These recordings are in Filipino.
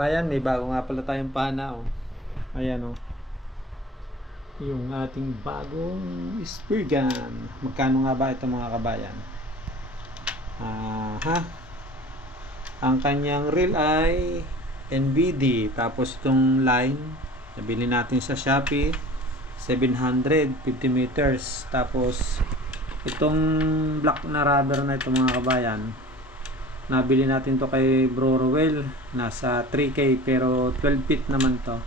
Bayan, may bago nga pala tayong pana oh. Ayan oh. Yung ating bagong spear gun. Magkano nga ba ito mga kabayan? Ah, ha? Ang kanyang reel ay NBD. Tapos itong line, nabili natin sa Shopee. 750 meters. Tapos itong black na rubber na ito mga kabayan, nabili natin to kay Bro Rowell. Nasa 3K pero 12 feet naman to.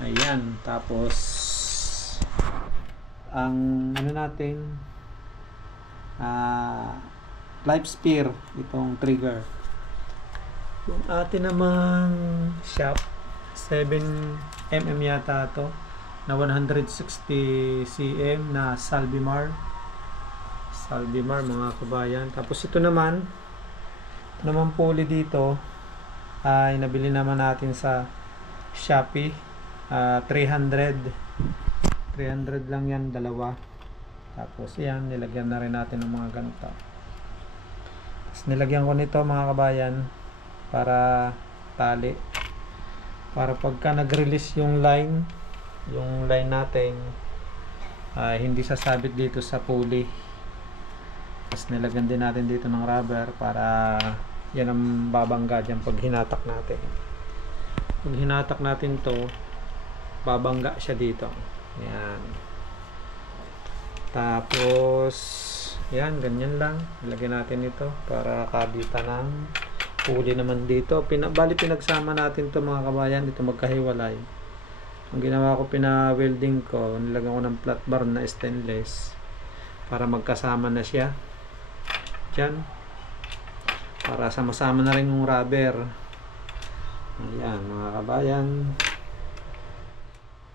Ayan. Tapos ang ano natin ah live spear itong trigger yung atin namang shop 7mm yata to na 160 cm na Salvimar Salvimar mga kabayan tapos ito naman naman pulley dito ay nabili naman natin sa Shopee ah, 300 300 lang yan dalawa. Tapos yan nilagyan na rin natin ng mga ganito. Tapos nilagyan ko nito mga kabayan para tali. Para pagka nag-release yung line yung line natin ay hindi sasabit dito sa pulley. Tapos nilagyan din natin dito ng rubber para yan ang babangga dyan pag hinatak natin. Pag hinatak natin to babangga siya dito. Yan. Tapos yan ganyan lang. Ilagyan natin ito para kabitan ng pulley naman dito. Pina, bali pinagsama natin to mga kabayan. Ito magkahiwalay. Ang ginawa ko pina welding ko nilagyan ko ng flat bar na stainless para magkasama na siya. Dyan para sama-sama na rin yung rubber. Ayan mga kabayan.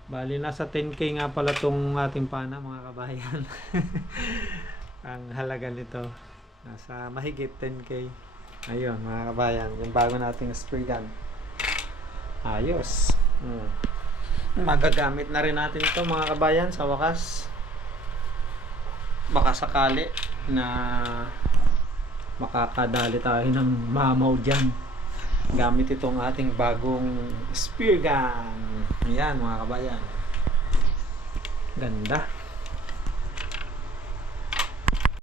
Bali nasa 10k nga pala tong ating pana mga kabayan. Ang halaga nito nasa mahigit 10k ayun mga kabayan yung bago nating spray gun. Ayos. Hmm. magagamit na rin natin ito mga kabayan sa wakas. Baka sakali na makakadali tayo ng mamaw dyan. Gamit itong ating bagong spear gun. Ayan mga kabayan. Ganda